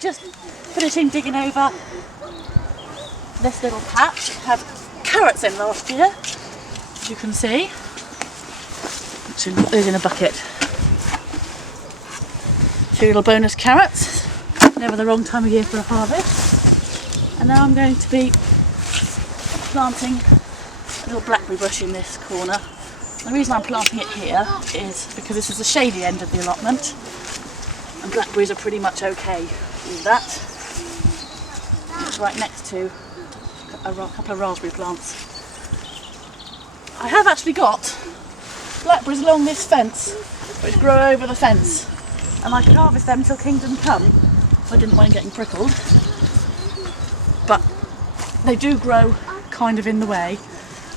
just finishing digging over this little patch. It had carrots in last year, as you can see. Actually, put those in a bucket. 2 little bonus carrots. Never the wrong time of year for a harvest. And now I'm going to be planting a little blackberry bush in this corner. The reason I'm planting it here is because this is the shady end of the allotment, and blackberries are pretty much okay with that. And it's right next to a couple of raspberry plants. I have actually got blackberries along this fence, which grow over the fence, and I could harvest them till kingdom come. I didn't mind getting prickled, but they do grow kind of in the way,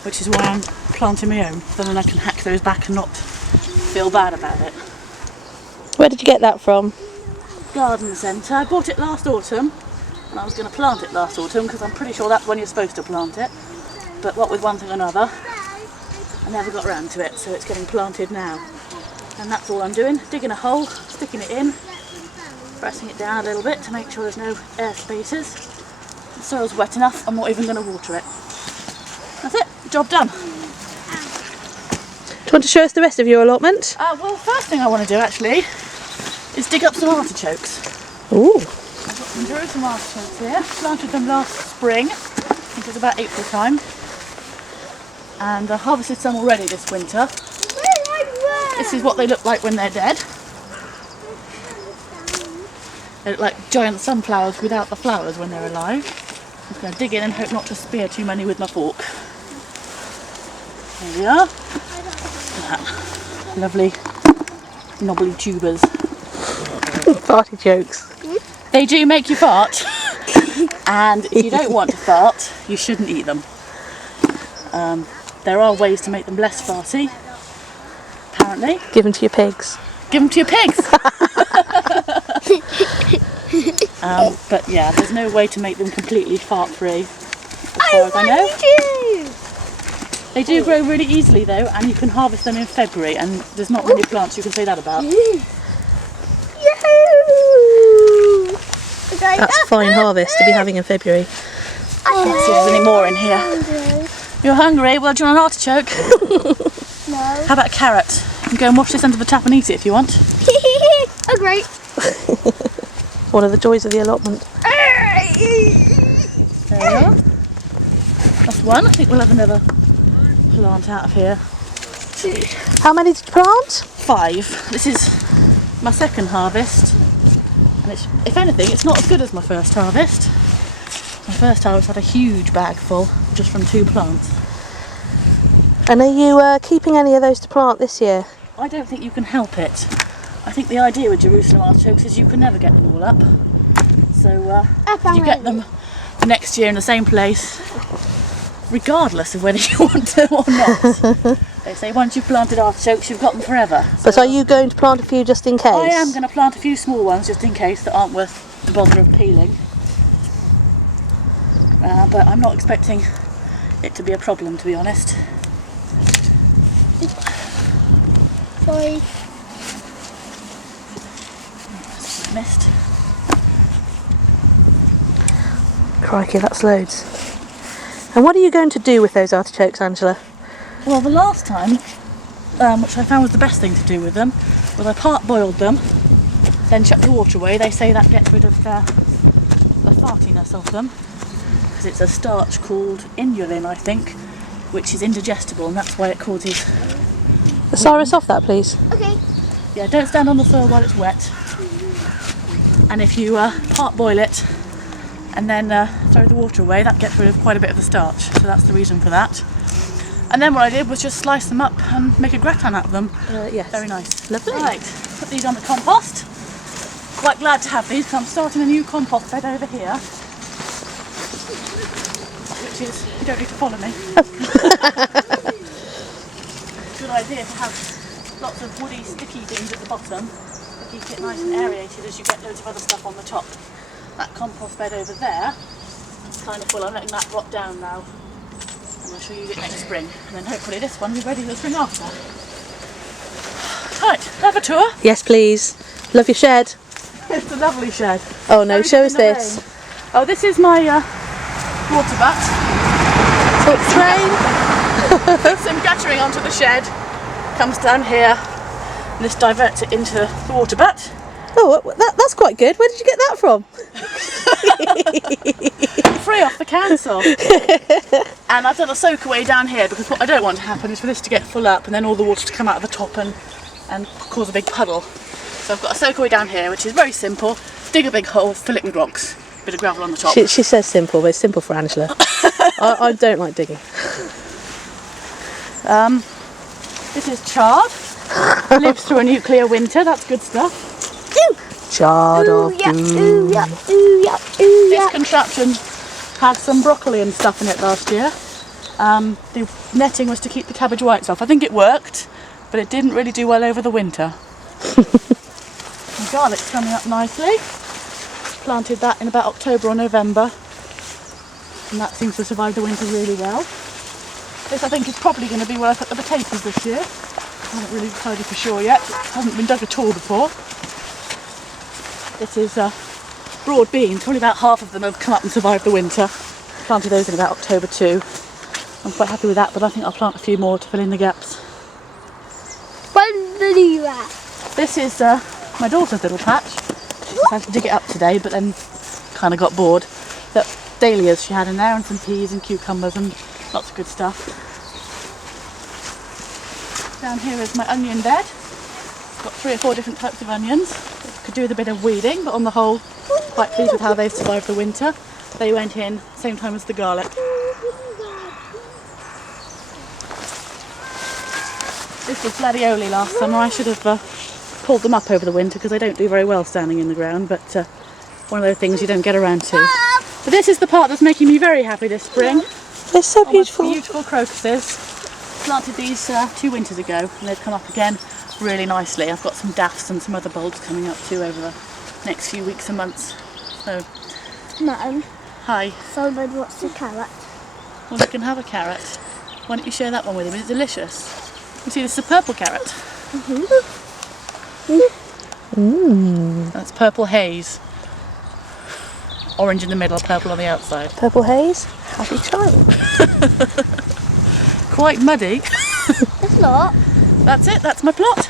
which is why I'm planting my own, so then I can hack those back and not feel bad about it. Where did you get that from? Garden centre. I bought it last autumn, and I was going to plant it last autumn because I'm pretty sure that's when you're supposed to plant it, but what with one thing or another, I never got around to it, so it's getting planted now. And that's all I'm doing, digging a hole, sticking it in, pressing it down a little bit to make sure there's no air spaces. The soil's wet enough, I'm not even going to water it. That's it, job done. Do you want to show us the rest of your allotment? Well, first thing I want to do actually is dig up some artichokes. Ooh. I've got some Jerusalem artichokes here. Planted them last spring, I think it was about April time. And I harvested some already this winter. This is what they look like when they're dead. They look like giant sunflowers without the flowers when they're alive. I'm just going to dig in and hope not to spear too many with my fork. There we are. Look at that. Lovely knobbly tubers. Artichokes. They do make you fart. And if you don't want to fart, you shouldn't eat them. There are ways to make them less farty, apparently. Give them to your pigs. Give them to your pigs! But yeah, there's no way to make them completely fart-free, as far as I know. They do grow really easily though, and you can harvest them in February, and there's not many plants you can say that about. That's a fine harvest to be having in February. I can't see if there's any more in here. You're hungry? Well, do you want an artichoke? No. How about a carrot? You can go and wash this under the tap and eat it if you want. Oh, great. One of the joys of the allotment. There we are. That's one. I think we'll have another plant out of here. How many did you plant? 5. This is my second harvest. And it's, if anything, it's not as good as my first harvest. My first harvest had a huge bag full just from 2 plants. And are you keeping any of those to plant this year? I don't think you can help it. I think the idea with Jerusalem artichokes is you can never get them all up. So you get them the next year in the same place, regardless of whether you want to or not. They say once you've planted artichokes, you've got them forever. But are you going to plant a few just in case? I am going to plant a few small ones just in case that aren't worth the bother of peeling. But I'm not expecting it to be a problem, to be honest. Sorry. That's what I missed. Crikey, that's loads. And what are you going to do with those artichokes, Angela? Well, the last time, which I found was the best thing to do with them, was I part-boiled them, then chucked the water away. They say that gets rid of the fartiness of them, because it's a starch called inulin, I think, which is indigestible, and that's why it causes... Cyrus, off that, please. Okay. Yeah, don't stand on the soil while it's wet. And if you part-boil it and then throw the water away, that gets rid of quite a bit of the starch. So that's the reason for that. And then what I did was just slice them up and make a gratin out of them. Yes. Very nice. Lovely. Right, put these on the compost. Quite glad to have these because I'm starting a new compost bed over here. Which is, you don't need to follow me. Good idea to have lots of woody sticky things at the bottom to keep it nice and aerated as you get loads of other stuff on the top. That compost bed over there is kind of full. I'm letting that rot down now, and I shall use it next spring, and then hopefully this one will be ready for the spring after. Right, have a tour. Yes, please. Love your shed. It's a lovely shed. Oh no, Very show good us in the this. rain. Oh, this is my water butt. So it's rain. Puts some guttering onto the shed, comes down here, and this diverts it into the water butt. Oh, that's quite good. Where did you get that from? Free off the council. And I've done a soak away down here because what I don't want to happen is for this to get full up and then all the water to come out of the top and cause a big puddle. So I've got a soak away down here, which is very simple. Dig a big hole, fill it with rocks, bit of gravel on the top. She says simple, but it's simple for Angela. I don't like digging. This is chard. Lives through a nuclear winter, that's good stuff. Chard of yeah, doom. ooh, yeah, ooh, yeah, ooh, This yeah. contraption had some broccoli and stuff in it last year. The netting was to keep the cabbage whites off. I think it worked, but it didn't really do well over the winter. The garlic's coming up nicely. Planted that in about October or November, and that seems to survive the winter really well. This I think is probably going to be where I put the potatoes this year. I haven't really decided for sure yet. It hasn't been dug at all before. This is broad beans. Probably about half of them have come up and survived the winter. Planted those in about October too. I'm quite happy with that, but I think I'll plant a few more to fill in the gaps. This is my daughter's little patch. She just had to dig it up today, but then kind of got bored. The dahlias she had in there, and some peas and cucumbers and lots of good stuff. Down here is my onion bed. Got 3 or 4 different types of onions. Could do with a bit of weeding, but on the whole, quite pleased with how they've survived the winter. They went in same time as the garlic. This was gladioli last summer. I should have pulled them up over the winter because they don't do very well standing in the ground, but one of those things you don't get around to. But this is the part that's making me very happy this spring. They're so All my beautiful. beautiful crocuses. Planted these 2 winters ago and they've come up again really nicely. I've got some daffs and some other bulbs coming up too over the next few weeks and months. So, Mum, hi. someone wants a carrot. Well, you can have a carrot. Why don't you share that one with him? It's delicious. You see, this is a purple carrot. That's purple haze. Orange in the middle, purple on the outside. Purple haze, happy child. Quite muddy. It's not. That's it, that's my plot.